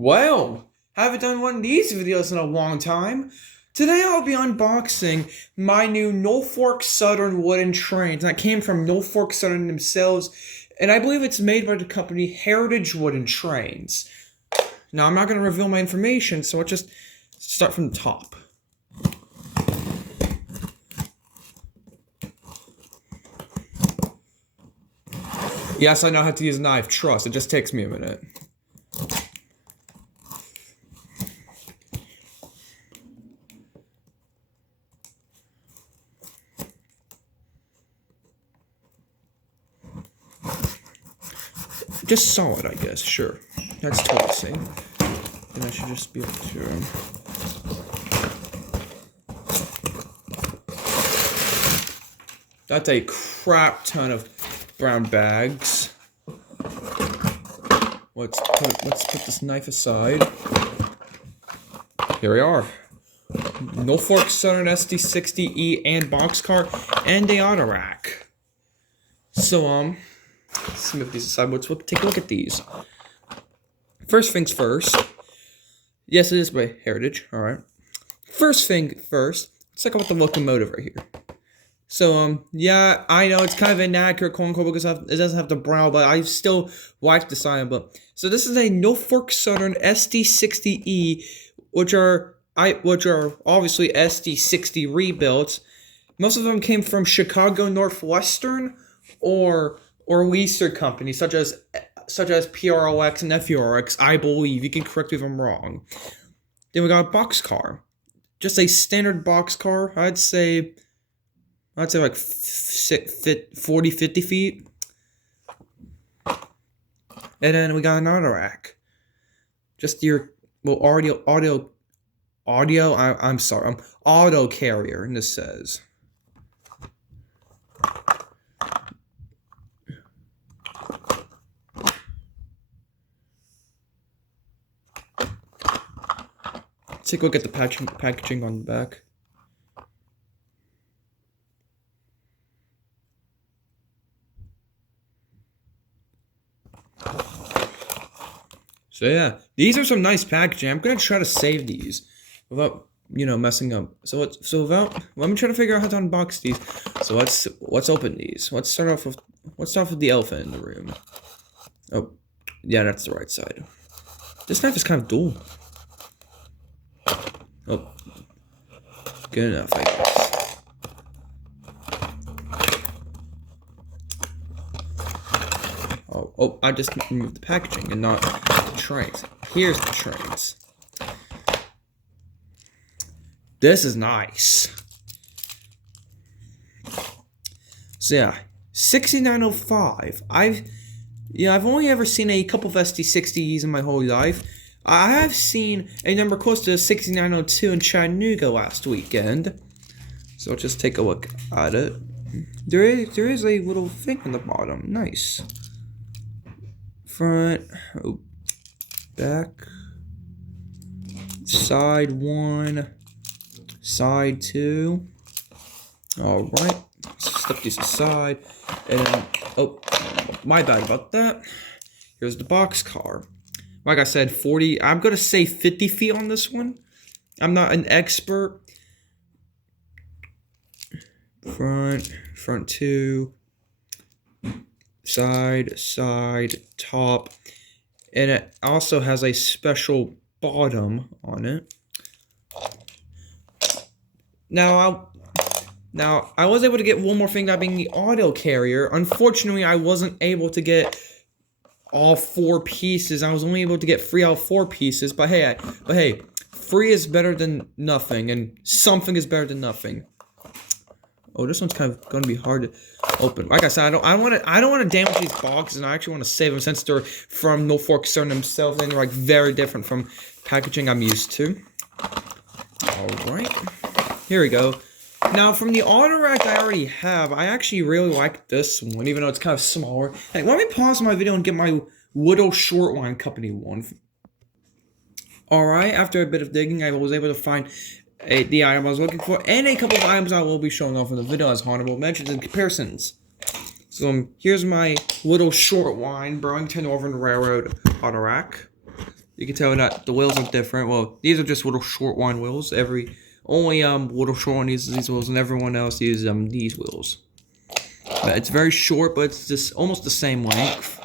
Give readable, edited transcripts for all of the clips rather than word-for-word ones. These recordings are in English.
Well, haven't done one of these videos in a long time. Today I'll be unboxing my new Norfolk Southern wooden trains. That came from Norfolk Southern themselves, and I believe it's made by the company Heritage Wooden Trains. Now I'm not going to reveal my information, so let's just start from the top. Yes, I know how to use a knife. Trust, it just takes me a minute. Just solid, I guess, sure. That's totally safe. And I should just be able to... That's a crap ton of brown bags. Let's put this knife aside. Here we are. Norfolk Southern SD60E and Boxcar and the Autoreck. So, let's move these aside. Let's take a look at these. First things first. Yes, it is by Heritage. Alright. First thing first, let's talk about the locomotive right here. So, yeah, I know it's kind of inaccurate, quote unquote, because it doesn't have the brown, but I still like the sign. But so this is a Norfolk Southern SD60E, which are obviously SD60 rebuilds. Most of them came from Chicago Northwestern or leaser companies such as PROX and FURX, I believe. You can correct me if I'm wrong. Then we got a Boxcar. Just a standard Boxcar. I'd say like 40, 50 feet. And then we got an Autoreck. Just your, well, I'm sorry, auto carrier, and this says. Let's take a look at the packaging on the back. So yeah, these are some nice packaging. I'm gonna try to save these without, messing up. Let me try to figure out how to unbox these. So let's open these. Let's start off with the elephant in the room. Oh, yeah, that's the right side. This knife is kind of dull. Oh, good enough, I guess. Oh, I just removed the packaging and not the trains. Here's the trains. This is nice. So yeah, 6905. I've only ever seen a couple of SD60Es in my whole life. I have seen a number close to 6902 in Chattanooga last weekend. So let's just take a look at it. There is a little thing on the bottom. Nice. Front, back, side 1, side 2. Alright, step these aside. And then, oh, my bad about that. Here's the Boxcar. Like I said, 40, I'm going to say 50 feet on this one. I'm not an expert. Front 2. Side, top, and it also has a special bottom on it. Now I was able to get one more thing, that being the auto carrier. Unfortunately, I wasn't able to get all 4 pieces. I was only able to get 3 out of 4 pieces. But hey, 3 is better than nothing, and something is better than nothing. Oh, this one's kind of going to be hard to open. Like I said, I don't want to damage these boxes, and I actually want to save them since they're from Norfolk Southern themselves, and they're like very different from packaging I'm used to. All right, here we go. Now, from the Autoreck I already have, I actually really like this one, even though it's kind of smaller. Hey, let me pause my video and get my Little Short Line Company one. All right, after a bit of digging, I was able to find the item I was looking for, and a couple of items I will be showing off in the video as honorable mentions and comparisons. So here's my Little Short Line Burlington Northern Railroad Autoreck. You can tell that the wheels are different. Well, these are just little short wine wheels. Only little short one uses these wheels, and everyone else uses these wheels. But it's very short, but it's just almost the same length.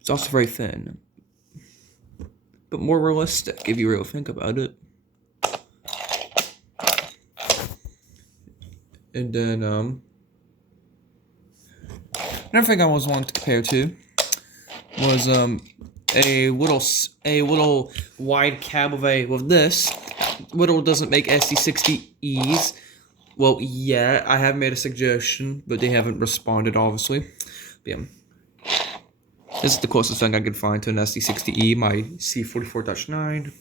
It's also very thin, but more realistic if you really think about it. And then another thing I was wanting to compare to was a little wide cab with this. Little doesn't make SD60Es. Well, yeah, I have made a suggestion, but they haven't responded, obviously. But yeah, this is the closest thing I could find to an SD60E, my C44-9.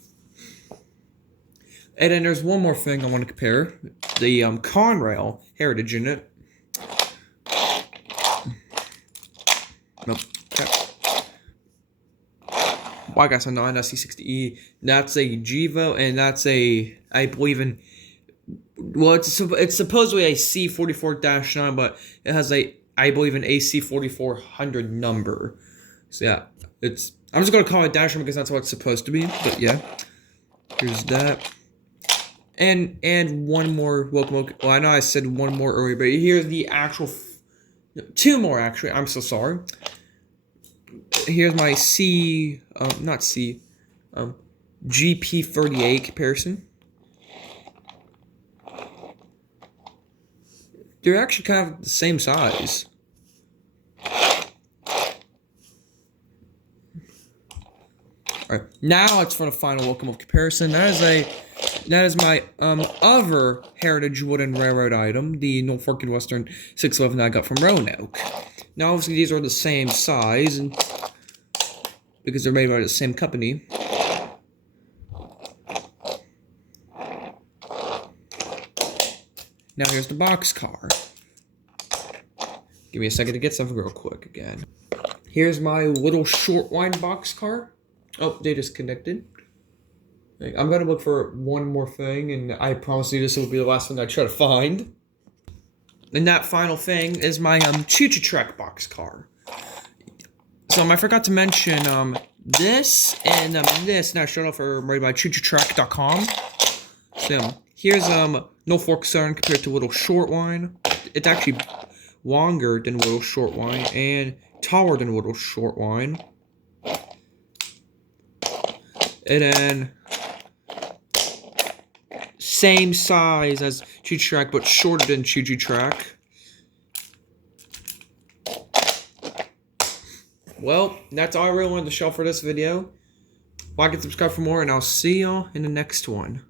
And then there's one more thing I want to compare. The Conrail Heritage unit. Nope. Okay. Well, I guess I'm not an SD60E. That's a Gevo, and that's I believe in... Well, it's supposedly a C44-9, but it has I believe an AC4400 number. So yeah, I'm just gonna call it dash because that's what it's supposed to be. But yeah, here's that. And one more welcome. Well, I know I said one more earlier, but here's the actual two more actually. I'm so sorry. Here's my GP38 comparison. They're actually kind of the same size. Alright, now it's for the final welcome of comparison. That is my other Heritage Wooden Railroad item, the Norfolk and Western 611 that I got from Roanoke. Now obviously these are the same size, and because they're made by the same company. Now here's the Boxcar. Give me a second to get something real quick again. Here's my little short wine Boxcar. Oh, they disconnected. I'm gonna look for one more thing, and I promise you this will be the last thing I try to find. And that final thing is my Autoreck Boxcar. So I forgot to mention this and this. Now I showed off for right by Autoreck.com. So here's Norfolk Southern compared to little short wine. It's actually longer than little short wine and taller than little short wine. And then same size as Autoreck, but shorter than Autoreck. Well, that's all I really wanted to show for this video. Like and subscribe for more, and I'll see y'all in the next one.